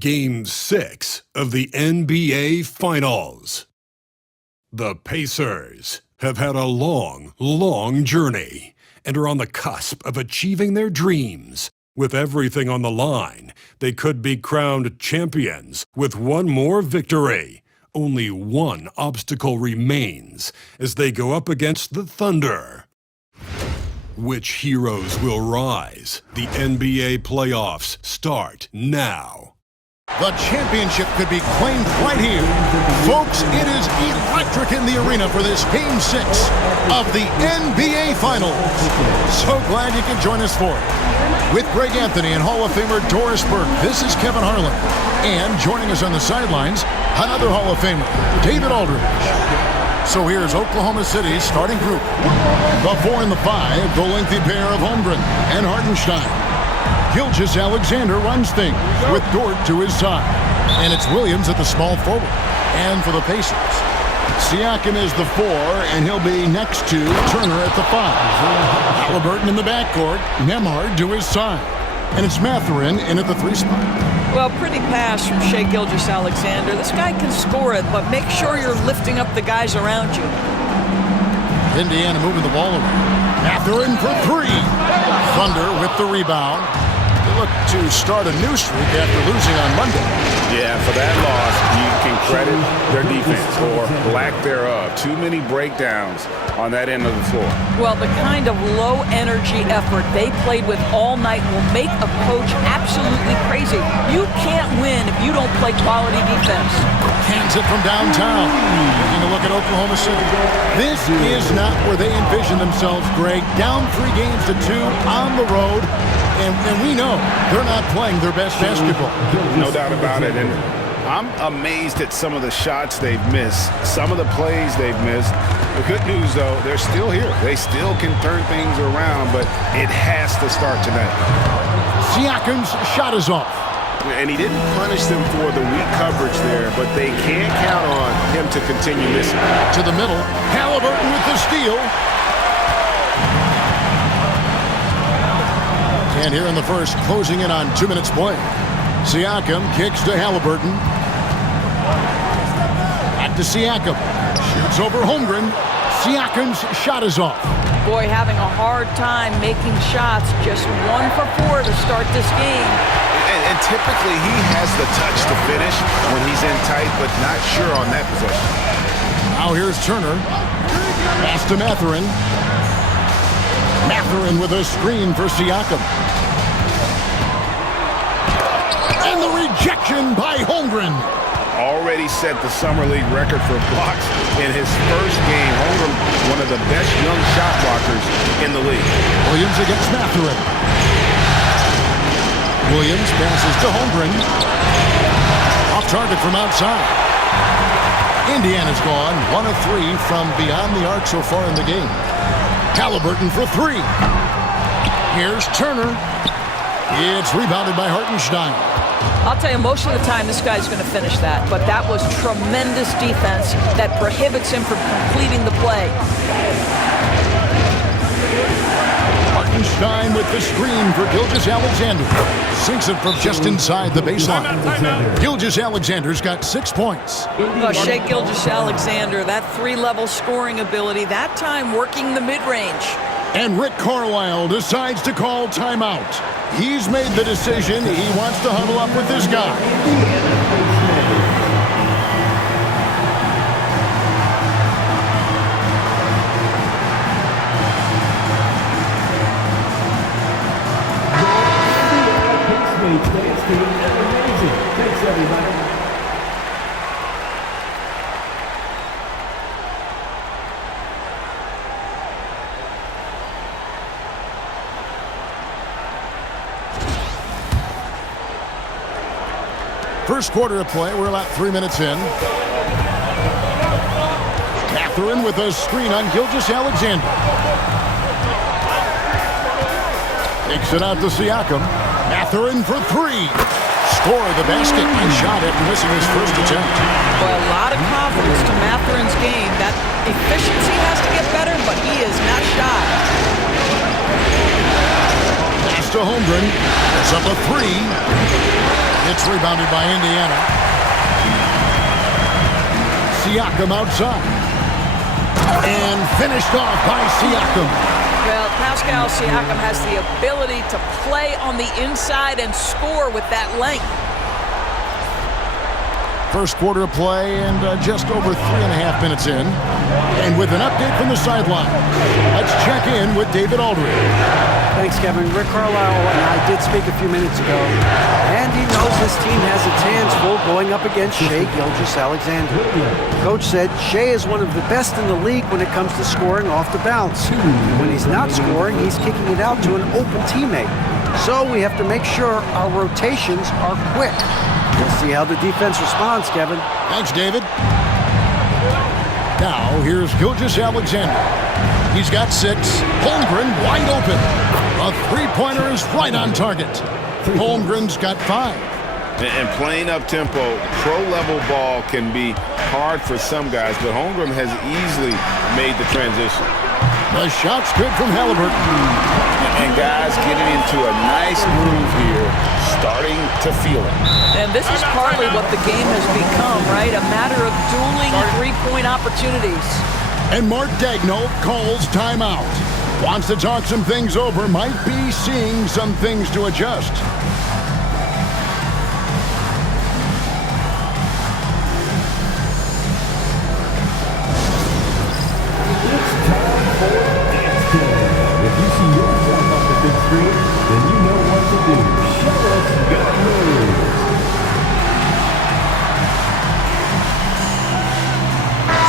Game 6 of the NBA Finals. The Pacers have had a long journey and are on the cusp of achieving their dreams. With everything on the line, they could be crowned champions with one more victory. Only one obstacle remains as they go up against the Thunder. Which heroes will rise? The NBA playoffs start now. The championship could be claimed right here. Folks, it is electric in the arena for this Game 6 of the NBA Finals. So glad you could join us for it. With Greg Anthony and Hall of Famer Doris Burke, this is Kevin Harlan. And joining us on the sidelines, another Hall of Famer, David Aldridge. So here's Oklahoma City's starting group. The 4 and the 5, the lengthy pair of Holmgren and Hartenstein. Gilgeous-Alexander runs things with Dort to his side. And it's Williams at the small forward. And for the Pacers, Siakam is the 4, and he'll be next to Turner at the 5. Halliburton in the backcourt, Nembhard to his side. And it's Mathurin in at the 3 spot. Well, pretty pass from Shai Gilgeous-Alexander. This guy can score it, but make sure you're lifting up the guys around you. Indiana moving the ball away. Mathurin for 3. Thunder with the rebound. They look to start a new streak after losing on Monday. Yeah, for that loss, you can credit their defense or lack thereof. Too many breakdowns on that end of the floor. Well, the kind of low-energy effort they played with all night will make a coach absolutely crazy. You can't win if you don't play quality defense. Hands it from downtown. Taking a look at Oklahoma City. This is not where they envision themselves, Greg. Down 3 games to 2 on the road. And we know they're not playing their best basketball. No doubt about it. And I'm amazed at some of the shots they've missed, some of the plays they've missed. The good news, though, they're still here. They still can turn things around, but it has to start tonight. Siakam's shot is off. And he didn't punish them for the weak coverage there, but they can't count on him to continue missing. To the middle, Halliburton with the steal. And here in the first, closing in on 2 minutes play. Siakam kicks to Halliburton. Back to Siakam. Shoots over Holmgren. Siakam's shot is off. Boy, having a hard time making shots. Just 1 for 4 to start this game. And typically he has the touch to finish when he's in tight, but not sure on that possession. Now here's Turner. Pass to Mathurin. Mathurin with a screen for Siakam. And the rejection by Holmgren. Already set the Summer League record for blocks in his first game. Holmgren, one of the best young shot blockers in the league. Williams against Mathurin. Williams passes to Holmgren. Off target from outside. Indiana's gone 1 of 3 from beyond the arc so far in the game. Halliburton for 3. Here's Turner. It's rebounded by Hartenstein. I'll tell you, most of the time this guy's going to finish that, but that was tremendous defense that prohibits him from completing the play. Hartenstein with the screen for Gilgeous-Alexander. Sinks it from just inside the baseline. Gilgeous-Alexander's got 6 points. Oh, Shai Gilgeous-Alexander, that 3-level scoring ability, that time working the mid-range. And Rick Carlisle decides to call timeout. He's made the decision. He wants to huddle up with this guy. Thanks, everybody. First quarter of play, we're about 3 minutes in. Mathurin with a screen on Gilgeous-Alexander. Takes it out to Siakam. Mathurin for 3. Score the basket. Nice shot after missing his first attempt. Well, a lot of confidence to Mathurin's game. That efficiency has to get better, but he is not shy. Pass to Holmgren. It's up a 3. It's rebounded by Indiana. Siakam outside. And finished off by Siakam. Well, Pascal Siakam has the ability to play on the inside and score with that length. First quarter of play and just over 3.5 minutes in. And with an update from the sideline, let's check in with David Aldridge. Thanks, Kevin. Rick Carlisle and I did speak a few minutes ago, and he knows this team has its hands full going up against Shai Gilgeous-Alexander. Coach said Shai is one of the best in the league when it comes to scoring off the bounce. When he's not scoring, he's kicking it out to an open teammate. So we have to make sure our rotations are quick. We'll see how the defense responds, Kevin. Thanks, David. Now, here's Gilgeous-Alexander. He's got 6. Holmgren wide open. A three-pointer is right on target. Holmgren's got 5. And playing up-tempo, pro-level ball can be hard for some guys, but Holmgren has easily made the transition. The shot's good from Halliburton. And guys getting into a nice groove here, starting to feel it. And this is partly what the game has become, right? A matter of dueling three-point opportunities. And Mark Daigneault calls timeout. Wants to talk some things over, might be seeing some things to adjust. If you see yourself on the big screen, then you know what to do. Show us your moves.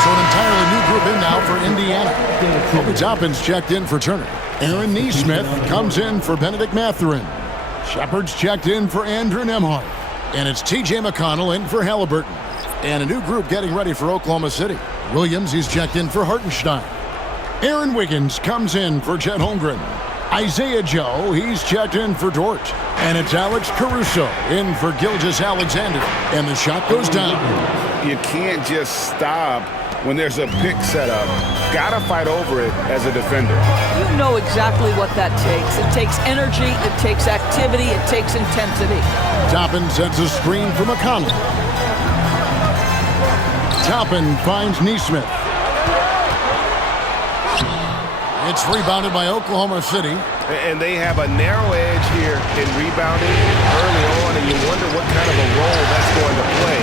So an entirely new group in now for Indiana. Obi Toppin's checked in for Turner. Aaron Neesmith comes in for Benedict Mathurin. Shepard's checked in for Andrew Nembhard. And it's T.J. McConnell in for Halliburton. And a new group getting ready for Oklahoma City. Williams, he's checked in for Hartenstein. Aaron Wiggins comes in for Chet Holmgren. Isaiah Joe, he's checked in for Dort. And it's Alex Caruso in for Gilgeous-Alexander. And the shot goes down. You can't just stop when there's a pick set up. Gotta fight over it as a defender. You know exactly what that takes. It takes energy, it takes activity, it takes intensity. Toppin sets a screen for McConnell. Toppin finds Neesmith. It's rebounded by Oklahoma City. And they have a narrow edge here in rebounding early on, and you wonder what kind of a role that's going to play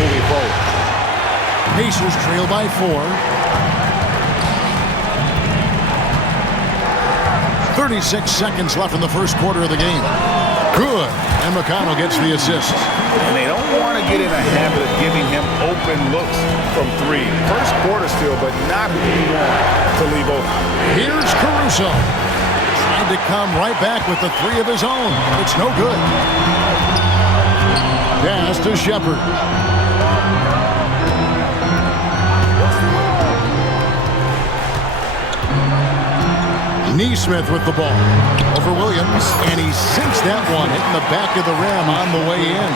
moving forward. Pacers trail by 4. 36 seconds left in the first quarter of the game. Good. And McConnell gets the assist. And they don't want to get in a habit of giving him open looks from 3. First quarter still, but not who you want to leave open. Here's Caruso. Trying to come right back with the 3 of his own. It's no good. Pass to Shepard. Neesmith with the ball. Over Williams, and he sinks that one, hitting the back of the rim on the way in.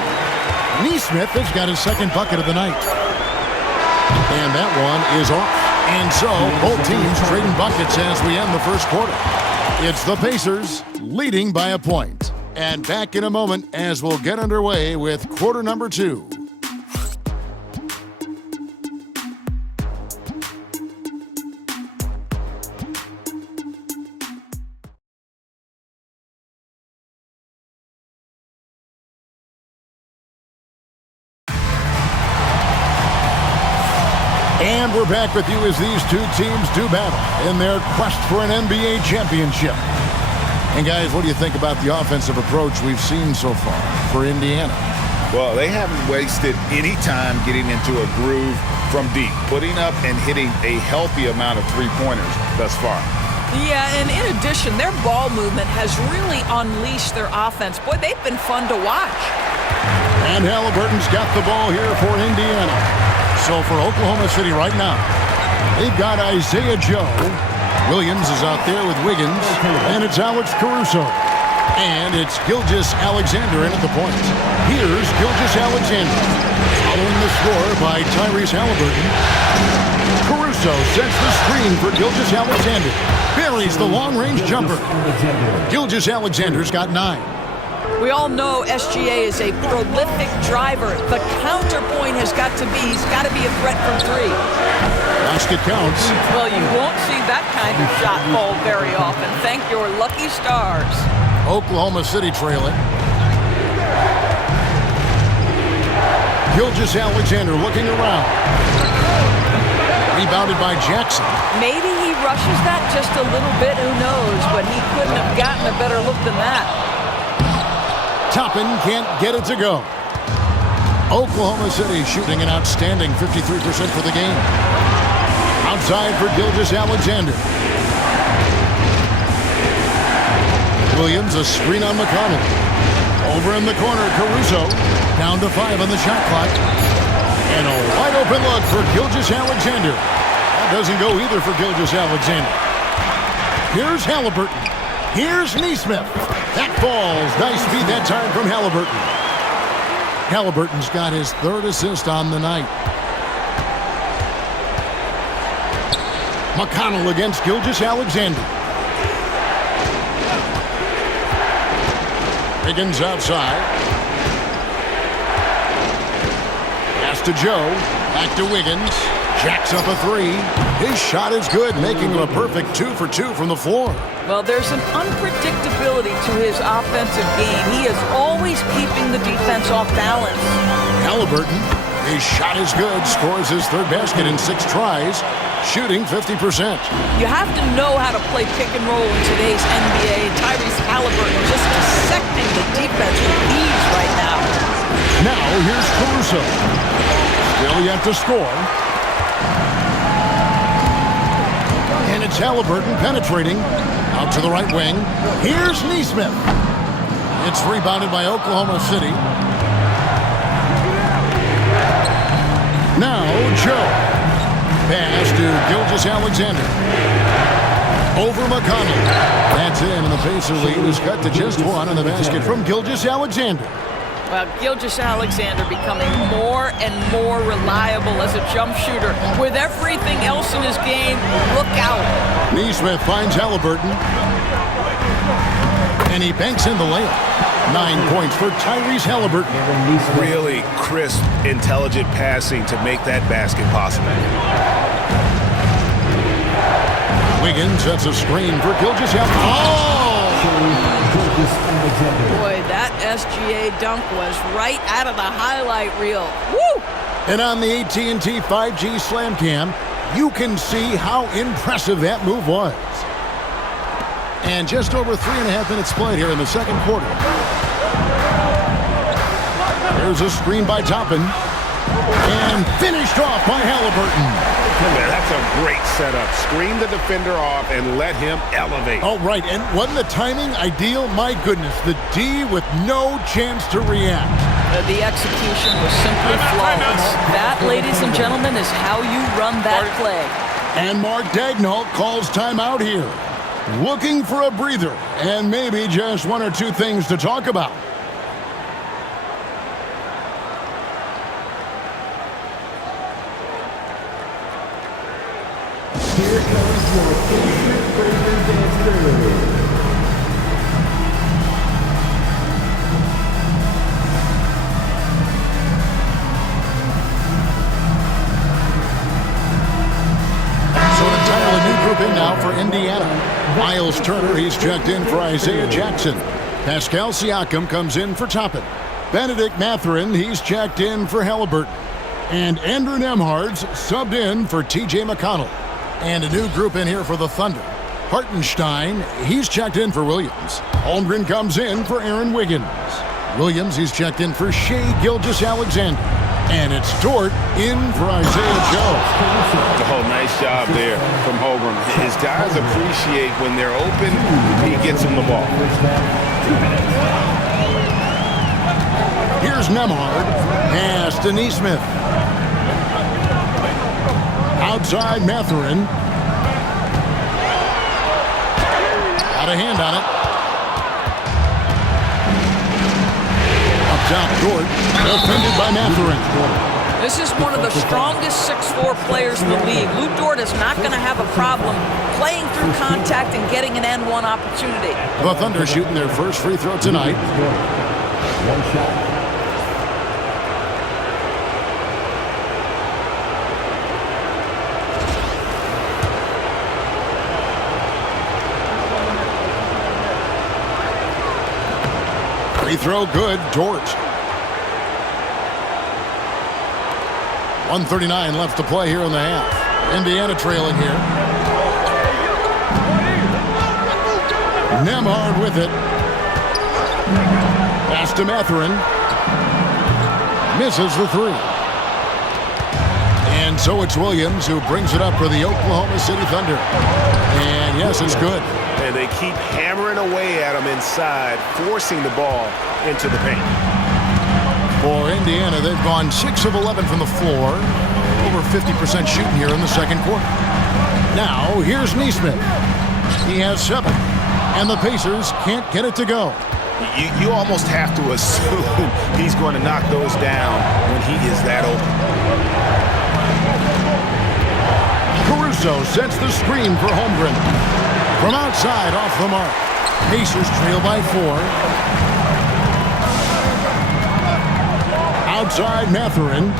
Neesmith has got his second bucket of the night. And that one is off. And so, both teams trading buckets as we end the first quarter. It's the Pacers leading by a point. And back in a moment as we'll get underway with quarter number 2. And we're back with you as these two teams do battle in their quest for an NBA championship. And guys, what do you think about the offensive approach we've seen so far for Indiana? Well, they haven't wasted any time getting into a groove from deep, putting up and hitting a healthy amount of three-pointers thus far. Yeah, and in addition, their ball movement has really unleashed their offense. Boy, they've been fun to watch. And Halliburton's got the ball here for Indiana. So for Oklahoma City right now, they've got Isaiah Joe. Williams is out there with Wiggins, and it's Alex Caruso. And it's Gilgeous-Alexander in at the point. Here's Gilgeous-Alexander. Following the score by Tyrese Halliburton. Caruso sets the screen for Gilgeous-Alexander. Buries the long-range jumper. Gilgeous-Alexander's got 9. We all know SGA is a prolific driver. The counterpoint has got to be, he's got to be a threat from three. Basket counts. Well, you won't see that kind of shot fall very often. Thank your lucky stars. Oklahoma City trailing. Gilgeous-Alexander looking around. Rebounded by Jackson. Maybe he rushes that just a little bit, who knows, but he couldn't have gotten a better look than that. Toppin can't get it to go. Oklahoma City shooting an outstanding 53% for the game. Outside for Gilgeous-Alexander. Williams, a screen on McConnell. Over in the corner, Caruso. Down to 5 on the shot clock. And a wide open look for Gilgeous-Alexander. That doesn't go either for Gilgeous-Alexander. Here's Halliburton. Here's Neesmith. That falls. Nice feed that time from Halliburton. Halliburton's got his 3rd assist on the night. McConnell against Gilgeous-Alexander. Higgins outside. Pass to Joe. Back to Wiggins. Jacks up a 3. His shot is good, making him a perfect 2 for 2 from the floor. Well, there's an unpredictability to his offensive game. He is always keeping the defense off balance. Halliburton, his shot is good, scores his 3rd basket in 6 tries, shooting 50%. You have to know how to play pick and roll in today's NBA. Tyrese Halliburton just dissecting the defense with ease right now. Now here's Caruso. Still yet to score. And it's Halliburton penetrating out to the right wing. Here's Neesmith. It's rebounded by Oklahoma City. Now Joe. Pass to Gilgeous-Alexander. Over McConnell. That's in, and the Pacer lead is cut to just 1 on the basket from Gilgeous-Alexander. Well, Gilgeous-Alexander becoming more and more reliable as a jump shooter. With everything else in his game, look out. Neesmith finds Halliburton. And he banks in the layup. 9 points for Tyrese Halliburton. Really crisp, intelligent passing to make that basket possible. Wiggins sets a screen for Gilgeous-Alexander. Oh! Boy, that SGA dunk was right out of the highlight reel. Woo! And on the AT&T 5G Slam Cam, you can see how impressive that move was. And just over 3.5 minutes played here in the 2nd quarter. There's a screen by Toppin. And finished off by Halliburton. That's a great setup. Screen the defender off and let him elevate. Oh, right. And wasn't the timing ideal? My goodness, the D with no chance to react. The execution was simply flawless. That, ladies and gentlemen, is how you run that play. And Mark Daignault calls timeout here. Looking for a breather and maybe just 1 or 2 things to talk about. Here comes your favorite Breaker dancer. So an entirely new group in now for Indiana. Miles Turner, he's checked in for Isaiah Jackson. Pascal Siakam comes in for Toppin. Benedict Mathurin, he's checked in for Halliburton. And Andrew Nembhard's subbed in for T.J. McConnell. And a new group in here for the Thunder. Hartenstein, he's checked in for Williams. Holmgren comes in for Aaron Wiggins. Williams, he's checked in for Shai Gilgeous-Alexander. And it's Dort in for Isaiah Joe. Oh, nice job there from Holmgren. His guys appreciate when they're open, he gets them the ball. Here's Nembhard. Pass to Neesmith. Outside Mathurin. Got a hand on it. Up top, Dort. Defended by Mathurin. This is one of the strongest 6'4 players in the league. Lou Dort is not going to have a problem playing through contact and getting an N1 opportunity. The Thunder shooting their first free throw tonight. One shot. Free throw good, Dort. 1:39 left to play here in the half. Indiana trailing here. Nemhard with it. Pass to Mathurin. Misses the three. And so it's Williams who brings it up for the Oklahoma City Thunder. And yes, it's good. And they keep hammering away at him inside, forcing the ball into the paint. For Indiana, they've gone 6 of 11 from the floor. Over 50% shooting here in the second quarter. Now, here's Nesmith. He has 7. And the Pacers can't get it to go. You almost have to assume he's going to knock those down when he is that open. Caruso sets the screen for Holmgren. From outside, off the mark. Pacers trail by 4. Outside, Mathurin.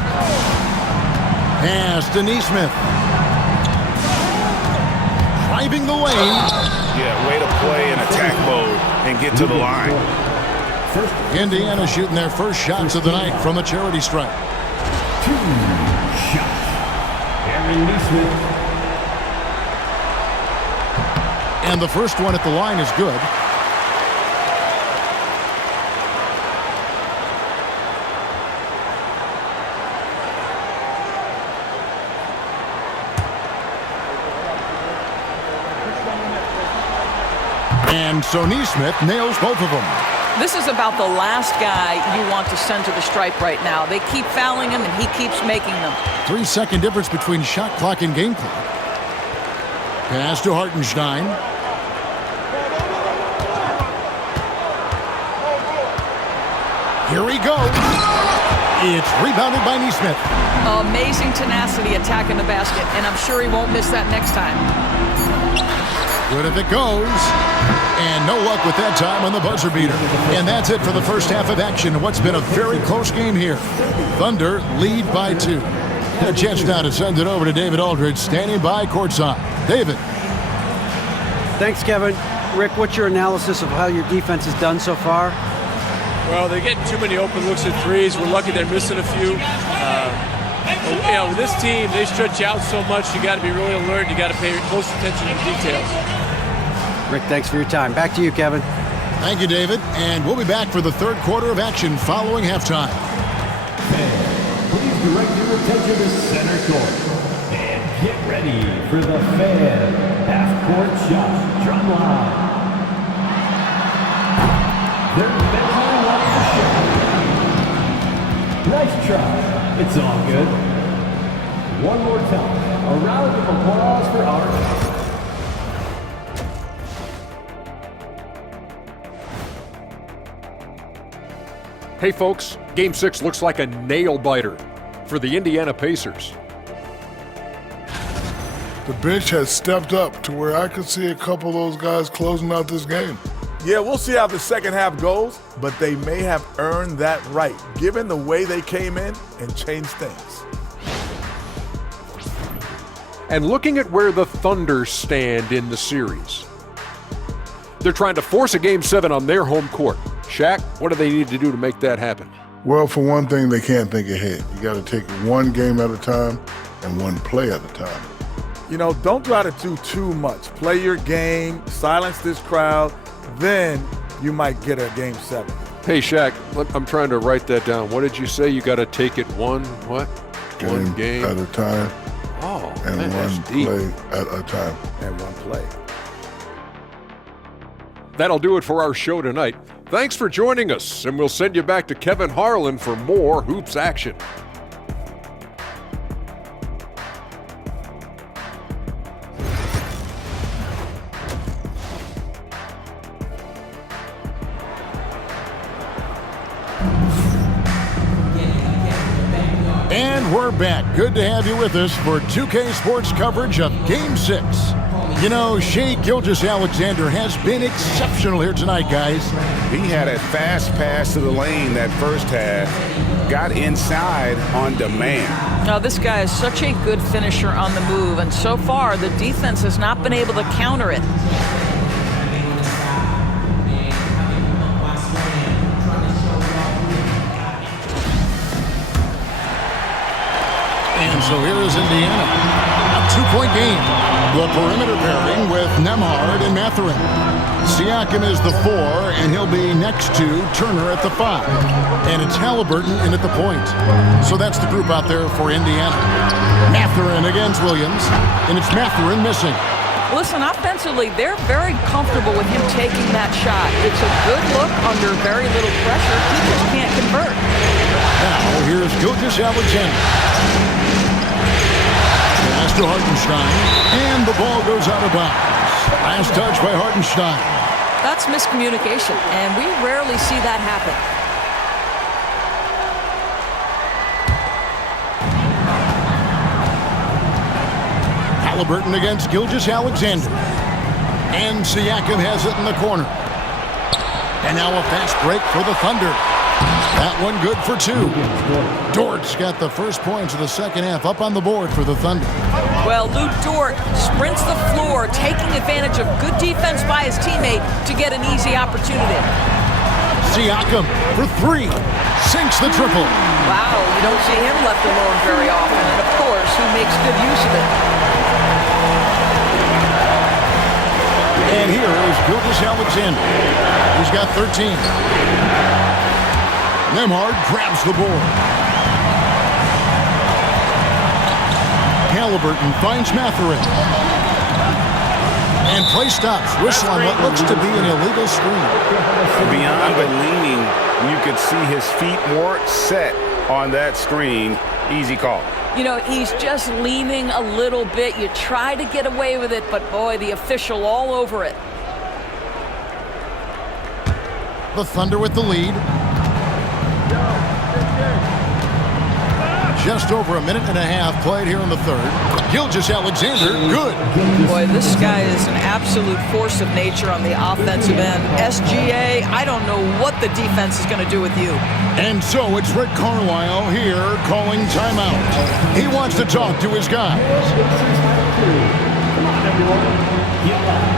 Pass to Nesmith. Driving the lane. Yeah, way to play in attack mode and get to the line. Indiana shooting their first shots of the night from the charity stripe. 2 shots. Aaron Nesmith. And the first one at the line is good. And so Nesmith nails both of them. This is about the last guy you want to send to the stripe right now. They keep fouling him, and he keeps making them. 3-second difference between shot clock and game clock. Pass to Hartenstein. Here he goes. It's rebounded by Nesmith. Amazing tenacity attacking the basket, and I'm sure he won't miss that next time. Good if it goes. And no luck with that time on the buzzer beater. And that's it for the first half of action. What's been a very close game here. Thunder lead by 2. A chance now to send it over to David Aldridge, standing by courtside. David. Thanks, Kevin. Rick, what's your analysis of how your defense has done so far? Well, they're getting too many open looks at threes. We're lucky they're missing a few. With this team, they stretch out so much. You got to be really alert. You got to pay close attention to the details. Rick, thanks for your time. Back to you, Kevin. Thank you, David. And we'll be back for the third quarter of action following halftime. Fans, please direct your attention to center court. And get ready for the fan half-court shot drum line. They're measuring up the shot. Nice try. It's all good. One more time. A round of applause for our... Hey folks, Game 6 looks like a nail-biter for the Indiana Pacers. The bench has stepped up to where I could see a couple of those guys closing out this game. Yeah, we'll see how the second half goes, but they may have earned that right, given the way they came in and changed things. And looking at where the Thunder stand in the series, they're trying to force a Game 7 on their home court. Shaq, what do they need to do to make that happen? Well, for one thing, they can't think ahead. You got to take one game at a time and one play at a time. Don't try to do too much. Play your game, silence this crowd, then you might get a Game 7. Hey, Shaq, I'm trying to write that down. What did you say? You got to take it one game at a time. Oh, and man, one that's deep. play at a time. And one play. That'll do it for our show tonight. Thanks for joining us, and we'll send you back to Kevin Harlan for more Hoops action. And we're back. Good to have you with us for 2K Sports coverage of Game 6. You know, Shai Gilgeous-Alexander has been exceptional here tonight, guys. He had a fast pass to the lane that first half. Got inside on demand. Now, this guy is such a good finisher on the move, and so far the defense has not been able to counter it. And so here is Indiana. A 2-point game. The perimeter pairing with Nembhard and Mathurin. Siakam is the 4, and he'll be next to Turner at the 5. And it's Halliburton in at the point. So that's the group out there for Indiana. Mathurin against Williams, and it's Mathurin missing. Listen, offensively, they're very comfortable with him taking that shot. It's a good look under very little pressure. He just can't convert. Now, here's Gilgeous-Alexander. Pass to Hartenstein, and the ball goes out of bounds. Last touch by Hartenstein. That's miscommunication, and we rarely see that happen. Halliburton against Gilgeous-Alexander. And Siakam has it in the corner. And now a fast break for the Thunder. That one good for 2. Dort's got the first points of the second half up on the board for the Thunder. Well, Lou Dort sprints the floor, taking advantage of good defense by his teammate to get an easy opportunity. Siakam for 3. Sinks the triple. Wow, you don't see him left alone very often, and of course, he makes good use of it. And here is Gilgeous-Alexander. He's got 13. Nembhard grabs the board. Halliburton finds Mathurin. And play stops. Whistle on what looks to be an illegal screen. Beyond the leaning, you could see his feet more set on that screen. Easy call. You know, he's just leaning a little bit. You try to get away with it, but boy, the official all over it. The Thunder with the lead. Just over a minute and a half played here in the third. Gilgeous-Alexander, good. Boy, this guy is an absolute force of nature on the offensive end. SGA, I don't know what the defense is going to do with you. And so it's Rick Carlisle here calling timeout. He wants to talk to his guys. Come on, everyone. Get up.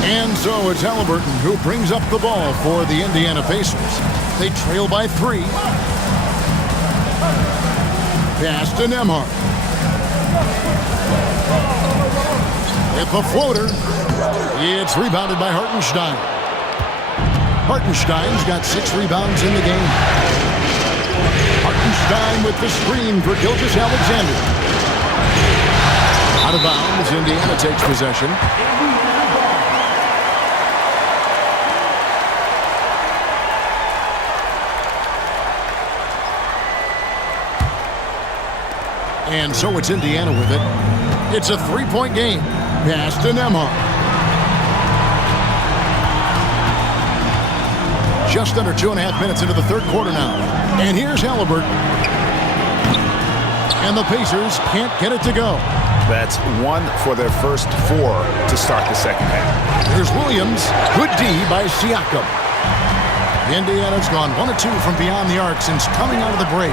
And so it's Halliburton who brings up the ball for the Indiana Pacers. They trail by 3. Pass to Nembhard. With the floater. It's rebounded by Hartenstein. Hartenstein's got 6 rebounds in the game. Hartenstein with the screen for Gilgeous-Alexander. Out of bounds, Indiana takes possession. And so it's Indiana with it. It's a 3-point game. Pass to Nembhard. Just under 2.5 minutes into the third quarter now. And here's Halliburton. And the Pacers can't get it to go. That's 1 for their first 4 to start the second half. Here's Williams. Good D by Siakam. Indiana's gone 1 of 2 from beyond the arc since coming out of the break.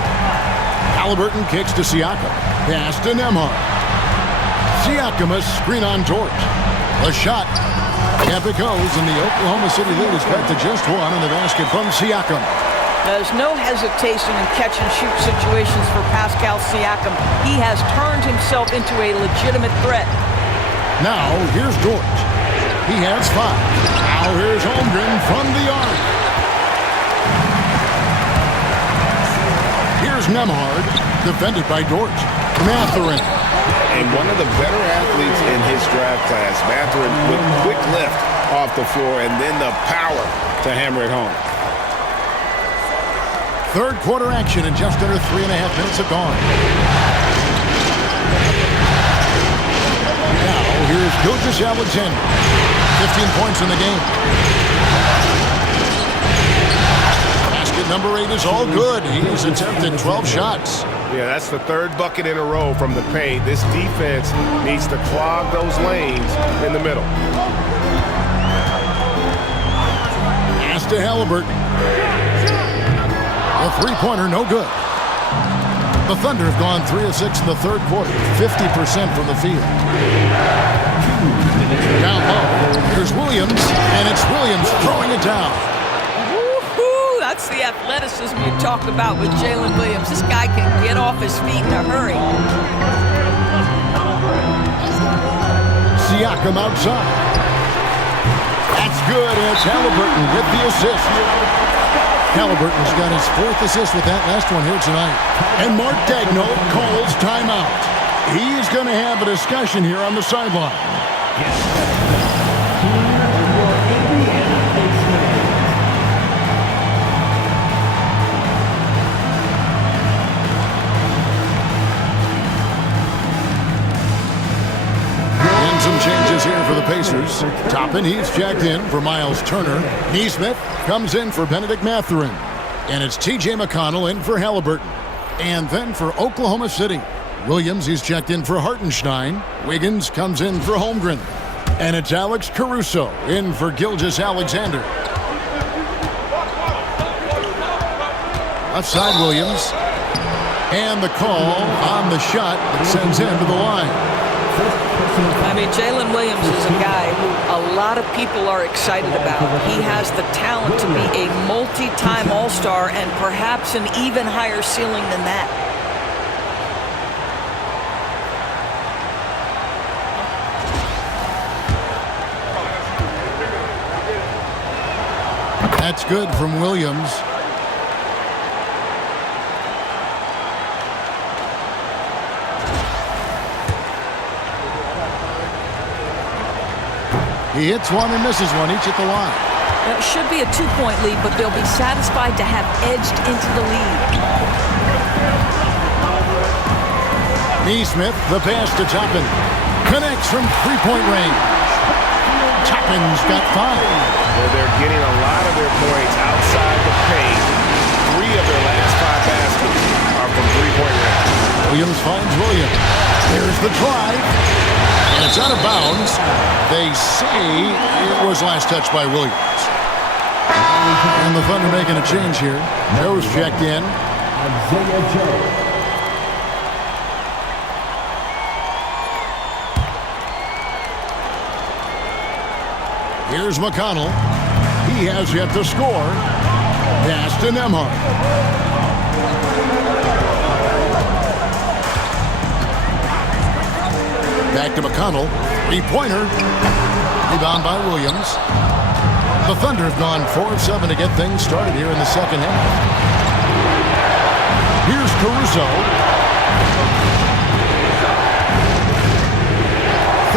Halliburton kicks to Siakam. Pass to Nembhard. Siakam a screen on Dort. A shot. Up it goes, and the Oklahoma City lead is cut to just 1 in the basket from Siakam. There's no hesitation in catch-and-shoot situations for Pascal Siakam. He has turned himself into a legitimate threat. Now, here's Dort. He has 5. Now here's Holmgren from the arc. Here's Nembhard, defended by Dort. Mathurin. And one of the better athletes in his draft class, Mathurin, with quick lift off the floor and then the power to hammer it home. Third quarter action, and just under 3.5 minutes have gone. Now, here's Gilgeous Alexander. 15 points in the game. Basket number 8 is all good. He's attempted 12 shots. Yeah, that's the third bucket in a row from the paint. This defense needs to clog those lanes in the middle. Pass to Halliburton. A three-pointer, no good. The Thunder have gone 3 of 6 in the third quarter, 50% from the field. Down low, here's Williams, and it's Williams throwing it down. Woo-hoo! That's the athleticism you talk about with Jalen Williams. This guy can get off his feet in a hurry. Siakam outside. That's good, and it's Halliburton with the assist. Halliburton's got his 4th assist with that last one here tonight. And Mark Daigneault calls timeout. He's going to have a discussion here on the sideline. And some changes here for the Pacers. Toppin, he's checked in for Miles Turner. Neesmith comes in for Benedict Mathurin. And it's T.J. McConnell in for Halliburton. And then for Oklahoma City, Williams, he's checked in for Hartenstein. Wiggins comes in for Holmgren. And it's Alex Caruso in for Gilgeous Alexander. Outside Williams. And the call on the shot that sends him to the line. I mean, Jalen Williams is a guy who a lot of people are excited about. He has the talent to be a multi-time All-Star and perhaps an even higher ceiling than that. That's good from Williams. He hits one and misses one, each at the line. It should be a 2-point lead, but they'll be satisfied to have edged into the lead. Neesmith, the pass to Toppin. Connects from three-point range. Toppin's got 5. Well, they're getting a lot of their points outside the paint. 3 of their last 5 baskets are from three-point range. Williams finds Williams. Here's the drive. And it's out of bounds. They say it was last touched by Williams. And the Thunder making a change here. Joe's checked in. Isaiah Joe. Here's McConnell. He has yet to score. Pass to Nembhard. Back to McConnell. Three-pointer. Rebound by Williams. The Thunder have gone 4 of 7 to get things started here in the second half. Here's Caruso.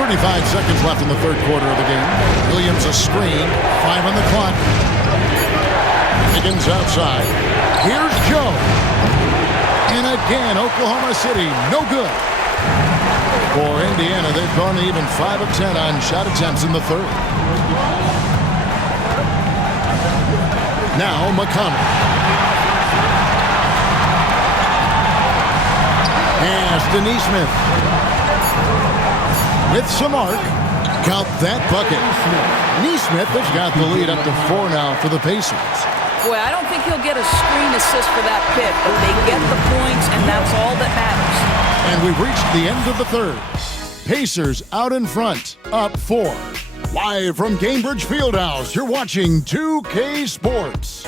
35 seconds left in the third quarter of the game. Williams a screen. 5 on the clock. Higgins outside. Here's Joe. And again, Oklahoma City, no good. For Indiana, they've gone to even 5 of 10 on shot attempts in the third. Now McConnell. Pass to Neesmith. With some arc. Count that bucket. Neesmith has got the lead up to 4 now for the Pacers. Boy, I don't think he'll get a screen assist for that pick, but they get the points, and that's all that matters. And we've reached the end of the third. Pacers out in front, up 4. Live from Cambridge Fieldhouse, you're watching 2K Sports.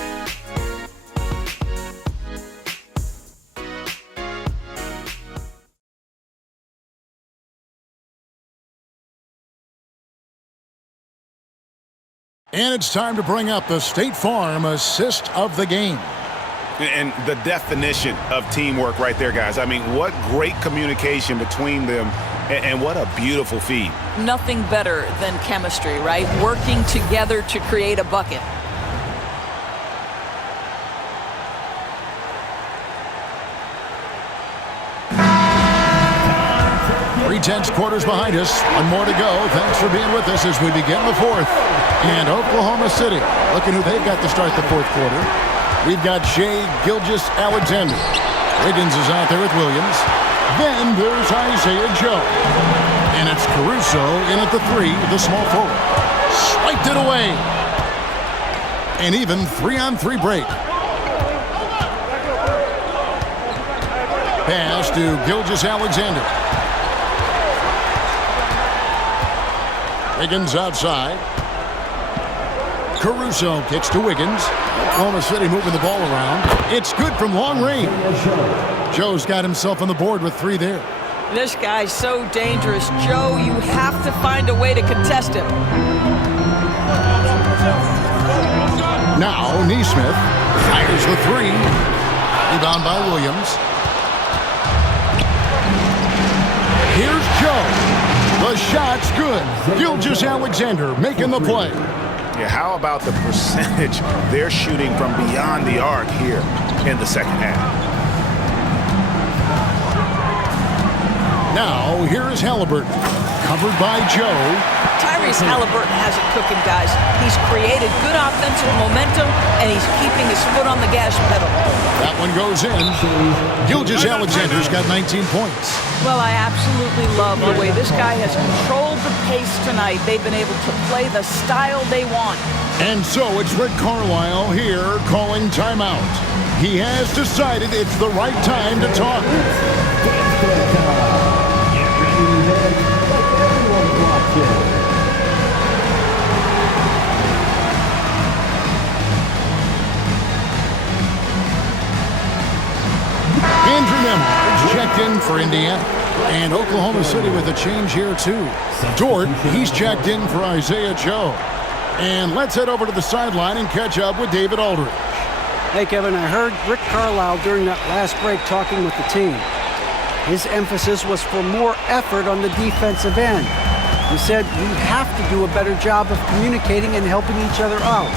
And it's time to bring up the State Farm assist of the game. And the definition of teamwork right there, guys. I mean, what great communication between them, and what a beautiful feed. Nothing better than chemistry, right? Working together to create a bucket. tense quarters behind us. One more to go. Thanks for being with us as we begin the fourth. And Oklahoma City, looking who they've got to start the fourth quarter. We've got Shea Gilgeous-Alexander. Wiggins is out there with Williams. Then there's Isaiah Joe. And it's Caruso in at the 3, the small forward. Swiped it away. An even 3-on-3 break. Pass to Gilgeous-Alexander. Wiggins outside. Caruso kicks to Wiggins. Oklahoma City moving the ball around. It's good from long range. Joe's got himself on the board with 3 there. This guy's so dangerous. Joe, you have to find a way to contest him. Now, Neesmith fires the 3. Rebound by Williams. Here's Joe. The shot's good. Gilgeous-Alexander making the play. Yeah, how about the percentage they're shooting from beyond the arc here in the second half? Now, here is Halliburton. Covered by Joe. Tyrese Halliburton has it cooking, guys. He's created good offensive momentum, and he's keeping his foot on the gas pedal. That one goes in. Gilgeous-Alexander's got 19 points. Well, I absolutely love the way this guy has controlled the pace tonight. They've been able to play the style they want. And so it's Rick Carlisle here calling timeout. He has decided it's the right time to talk. Andrew Nembhard's checked in for Indiana. And Oklahoma City with a change here, too. Dort, he's checked in for Isaiah Joe. And let's head over to the sideline and catch up with David Aldridge. Hey, Kevin, I heard Rick Carlisle during that last break talking with the team. His emphasis was for more effort on the defensive end. He said we have to do a better job of communicating and helping each other out.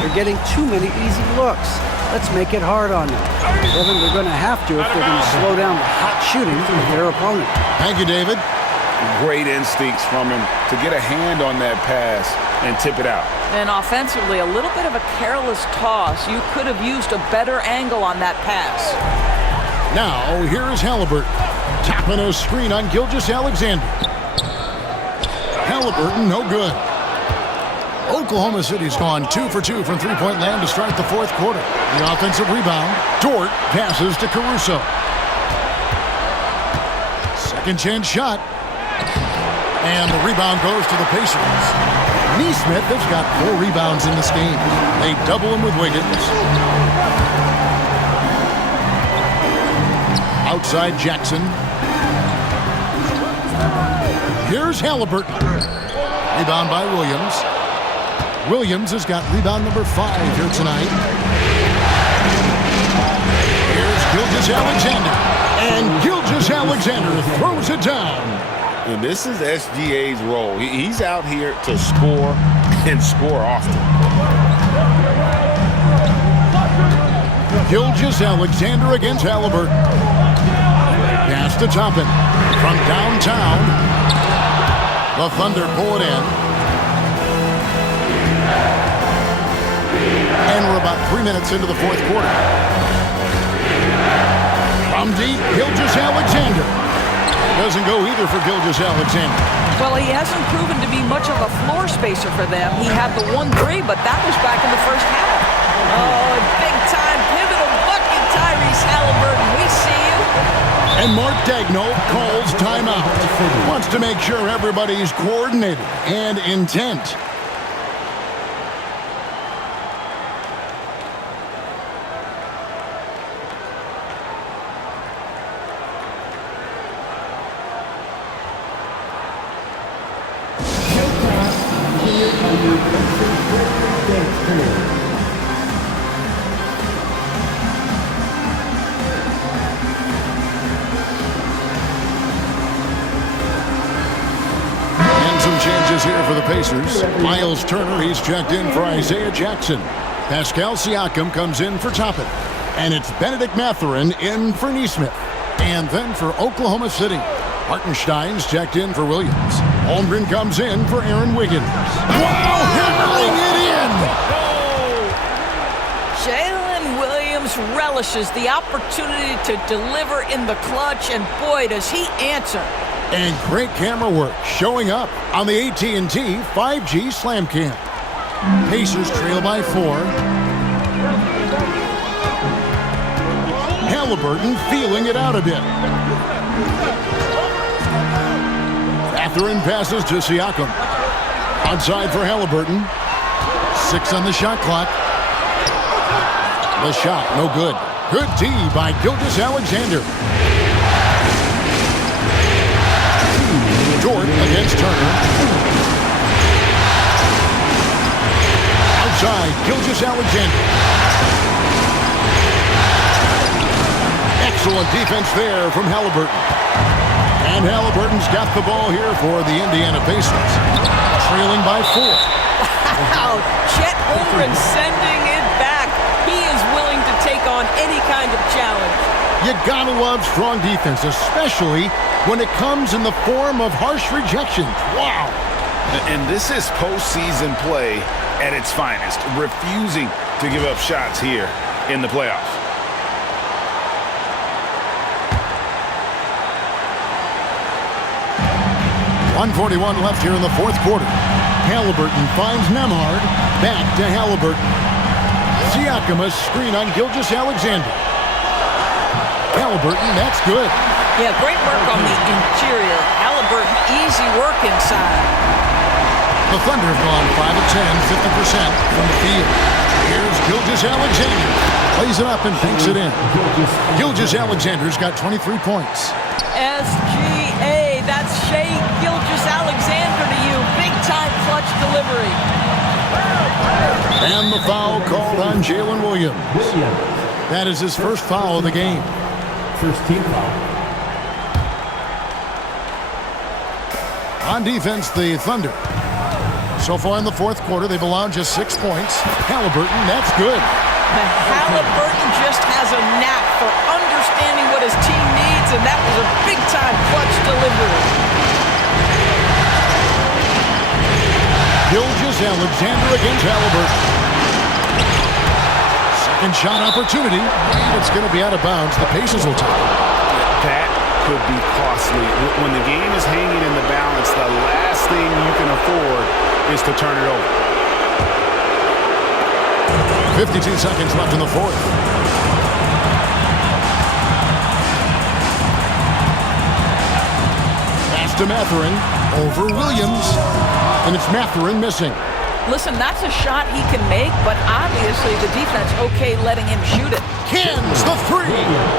They're getting too many easy looks. Let's make it hard on them. Kevin, they're going to have to if they're going to slow down the hot shooting of their opponent. Thank you, David. Great instincts from him to get a hand on that pass and tip it out. And offensively, a little bit of a careless toss. You could have used a better angle on that pass. Now, here is Halliburton. Tapping a screen on Gilgeous-Alexander. Halliburton, no good. Oklahoma City's gone 2 for 2 from three-point land to start the fourth quarter. The offensive rebound. Dort passes to Caruso. Second chance shot. And the rebound goes to the Pacers. Neesmith has got 4 rebounds in this game. They double him with Wiggins. Outside Jackson. Here's Halliburton. Rebound by Williams. Williams has got rebound number 5 here tonight. Here's Gilgeous-Alexander. And Gilgeous-Alexander throws it down. And this is SGA's role. He's out here to score and score often. Gilgeous-Alexander against Halliburton. Pass to Toppin. From downtown. The Thunder pull it in. And we're about 3 minutes into the fourth quarter. From deep, Gilgeous-Alexander. Doesn't go either for Gilgeous-Alexander. Well, he hasn't proven to be much of a floor spacer for them. He had the 1-3, but that was back in the first half. Oh, big-time pivotal bucket, Tyrese Halliburton. We see you. And Mark Daigneault calls timeout. Wants to make sure everybody's coordinated and intent. Changes here for the Pacers. Miles Turner, he's checked in for Isaiah Jackson. Pascal Siakam comes in for Toppin. And it's Benedict Mathurin in for Neesmith. And then for Oklahoma City, Hartenstein's checked in for Williams. Holmgren comes in for Aaron Wiggins. Wow, hammering it in! Jalen Williams relishes the opportunity to deliver in the clutch, and boy, does he answer. And great camera work showing up on the AT&T 5G Slam Cam. Pacers trail by 4. Halliburton feeling it out a bit. Mathurin passes to Siakam. Outside for Halliburton. 6 on the shot clock. The shot, no good. Good D by Gilgeous-Alexander. Dort against Turner. Outside, Gilgeous-Alexander. Excellent defense there from Halliburton. And Halliburton's got the ball here for the Indiana Pacers. Trailing by 4. Wow, Chet Holmgren sending it back. He is willing to take on any kind of challenge. You gotta love strong defense, especially when it comes in the form of harsh rejections. Wow. And this is postseason play at its finest, refusing to give up shots here in the playoffs. 1:41 left here in the fourth quarter. Halliburton finds Nembhard. Back to Halliburton. Siakam, a screen on Gilgeous-Alexander. Halliburton, that's good. Yeah, great work on the interior. Halliburton, easy work inside. The Thunder have gone 5 of 10, 50% from the field. Here's Gilgeous-Alexander. Plays it up and banks it in. Gilgeous-Alexander's got 23 points. SGA, that's Shai Gilgeous-Alexander to you. Big-time clutch delivery. And the foul called on Jalen Williams. That is his first foul of the game. First team foul. On defense, the Thunder. So far in the fourth quarter, they've allowed just 6 points. Halliburton, that's good. Halliburton just has a knack for understanding what his team needs, and that was a big-time clutch delivery. Gilgeous-Alexander against Halliburton. Second shot opportunity, and it's going to be out of bounds. The Pacers will take it. That could be costly. When the game is hanging in the balance, the last thing you can afford is to turn it over. 52 seconds left in the fourth. Pass to Mathurin. Over Williams. And it's Mathurin missing. Listen, that's a shot he can make, but obviously the defense okay letting him shoot it. Cans the three.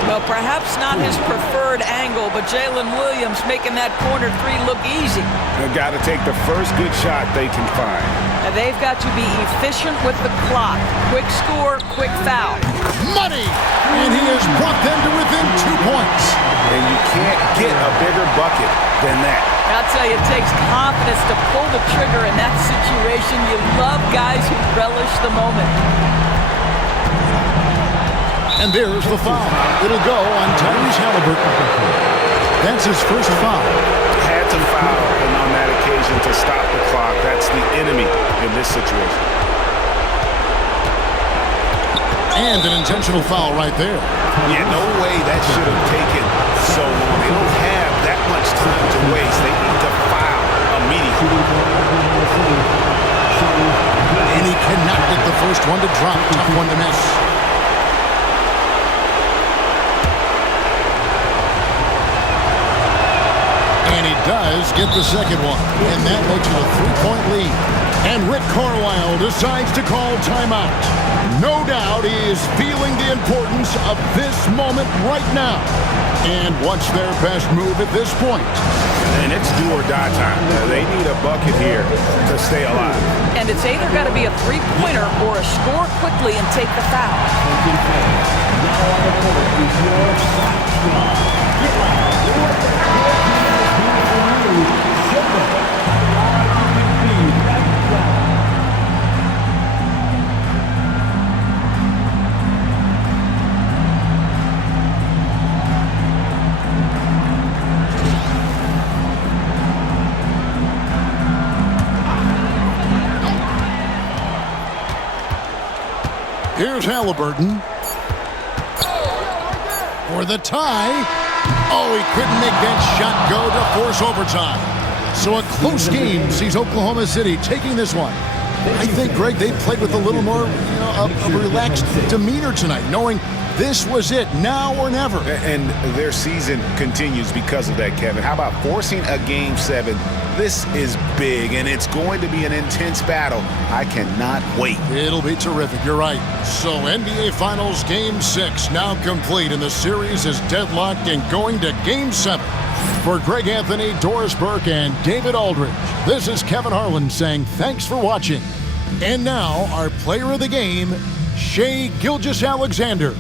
Well, perhaps not his preferred angle, but Jalen Williams making that corner three look easy. They've got to take the first good shot they can find. And they've got to be efficient with the clock. Quick score, quick foul. Money! And he has brought them to within 2 points. And you can't get a bigger bucket than that. I'll tell you, it takes confidence to pull the trigger in that situation. You love guys who relish the moment. And there's the foul. It'll go on Tyrese Halliburton. That's his first foul. Had to foul, and on that occasion to stop the clock. That's the enemy in this situation. And an intentional foul right there. Yeah, no way that should have taken so long. They don't have that much time to waste. They need to foul immediately. And he cannot get the first one to drop. Tough one to miss. And he does get the second one. And that makes it a 3-point lead. And Rick Carlisle decides to call timeout. No doubt he is feeling the importance of this moment right now. And what's their best move at this point? And it's do or die time. They need a bucket here to stay alive. And it's either got to be a three-pointer or a score quickly and take the foul. Now on the court is your shot clock. Get out. Your team is sugar. Here's Halliburton. For the tie. Oh, he couldn't make that shot go to force overtime. So a close game sees Oklahoma City taking this one. I think, Greg, they played with a little more, a relaxed demeanor tonight, knowing this was it, now or never. And their season continues because of that, Kevin. How about forcing a Game 7? This is big, and it's going to be an intense battle. I cannot wait. It'll be terrific. You're right. So NBA Finals Game 6 now complete, and the series is deadlocked and going to Game 7. For Greg Anthony, Doris Burke, and David Aldridge, this is Kevin Harlan saying thanks for watching. And now, our player of the game, Shai Gilgeous-Alexander.